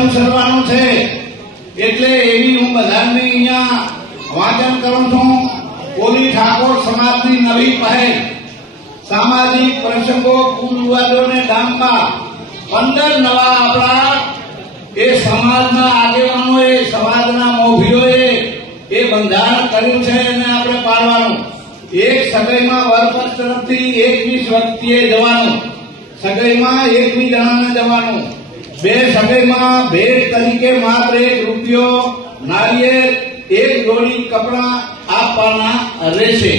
અનુસરવાનું છે એટલે એવી હું બધાને અહીંયા વાંચન કરું છું કોલી ઠાકોર સમાજની નવી પહેલ સામાજિક પ્રસંગો કુરિવાજોને ડામવા પંદર નવા આપણા એ સમાજના આગેવાનોએ સમાજના મોભીઓએ એ બંધારણ કર્યું છે અને આપણે પાડવાનું એક સગાઈમાં વરપક્ષ તરફથી એકવીસ વ્યક્તિએ જવાનું સગાઈમાં એકવીસ જણાને જવાનું બે સમયમાં ભેટ તરીકે માત્ર એક રૂપિયો નારિયેળ એક જોડી કપડા આપવાના રહેશે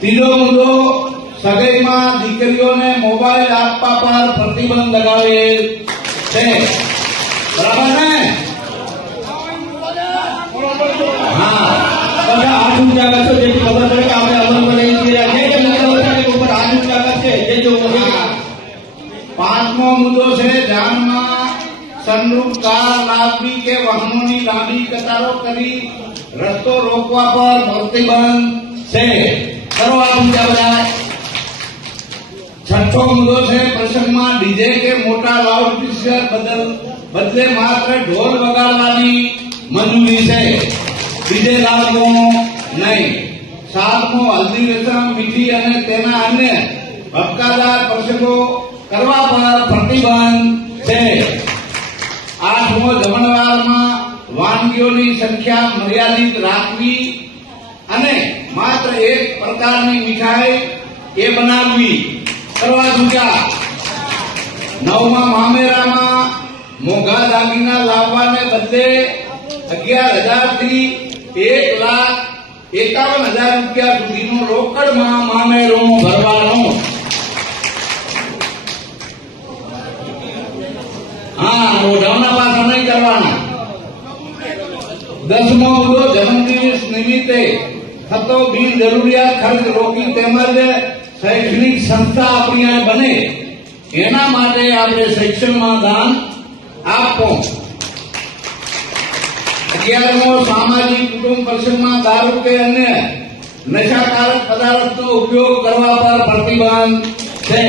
ત્રીજો મુદ્દો સગાઈમાં દીકરીઓને મોબાઈલ આપવા પર પ્રતિબંધ લગાવેલ છે વાહનમાં સન્રૂફ કાર લાંબી કે વાહનોની લાંબી કતારો કરી રસ્તો રોકવા પર પ્રતિબંધ છે શરૂઆત મુદ્દા બધા છઠ્ઠો મુદ્દો છે પ્રસંગમાં ડીજે કે મોટા લાઉડ બદલ બદલે માત્ર ઢોલ વગાડવાની મંજૂરી છે ડીજે લાવવો નહીં સાતમો હલ્દી રસમ મીઠી અને તેના અન્ય ભપકાદાર પ્રસંગો કરવા પર પ્રતિબંધ જમણવારમાં વાનગીઓની સંખ્યા મર્યાદિત રાખવી અને માત્ર એક પ્રકારની મીઠાઈ એ બનાવવી કરવા દુજા નવમાં મામેરામાં મોંઘા દાગીના લાવવાને બદલે અગિયાર હજારથી એક લાખ એકાવન હજાર રૂપિયા સુધીનો રોકડમાં મામેરો ભરવાનો હા મોઢાના કરવાના દસમો મુદ્દો જન્મદિવસ નિમિત્તે થતો બિન જરૂરિયાત ખર્ચ રોકી તેમજ શૈક્ષણિક સંસ્થા આપણી બને એના માટે આપણે શિક્ષણમાં દાન આપો અગિયારમો સામાજિક કુટુંબ પરિષદમાં દારૂ કે અન્ય નશાકારક પદાર્થનો ઉપયોગ કરવા પર પ્રતિબંધ છે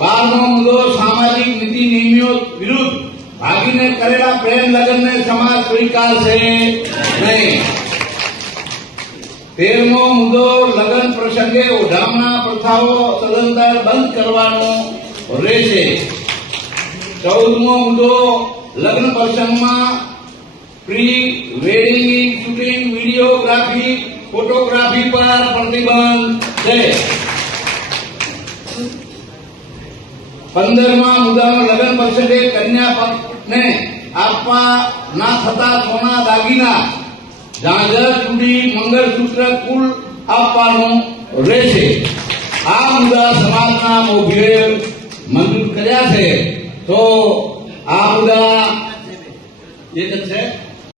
બારમો મુદ્દો સામાજિક નીતિ નિયમો વિરુદ્ધ ભાગીને કરેલા પ્રેમ લગ્નને સમાજ સ્વીકારશે નહીં તેરમો મુદ્દો લગ્ન પ્રસંગે ઓઢામણા પ્રથાઓ સદંતર બંધ કરવાનો રહેશે ચૌદમો મુદ્દો લગ્ન પ્રસંગમાં pre wedding shooting videography photography પર પ્રતિબંધ છે પંદરમા મુદ્દામાં લગ્ન પરિષદે કન્યા પક્ષને આપવા ના થતા સોના દાગીના ઝાંઝર ચૂડી મંગળસૂત્ર કુલ આપવાનું રહેશે આ મુદ્દા સમાજના મોભીએ મંજૂર કર્યા છે તો આ મુદ્દા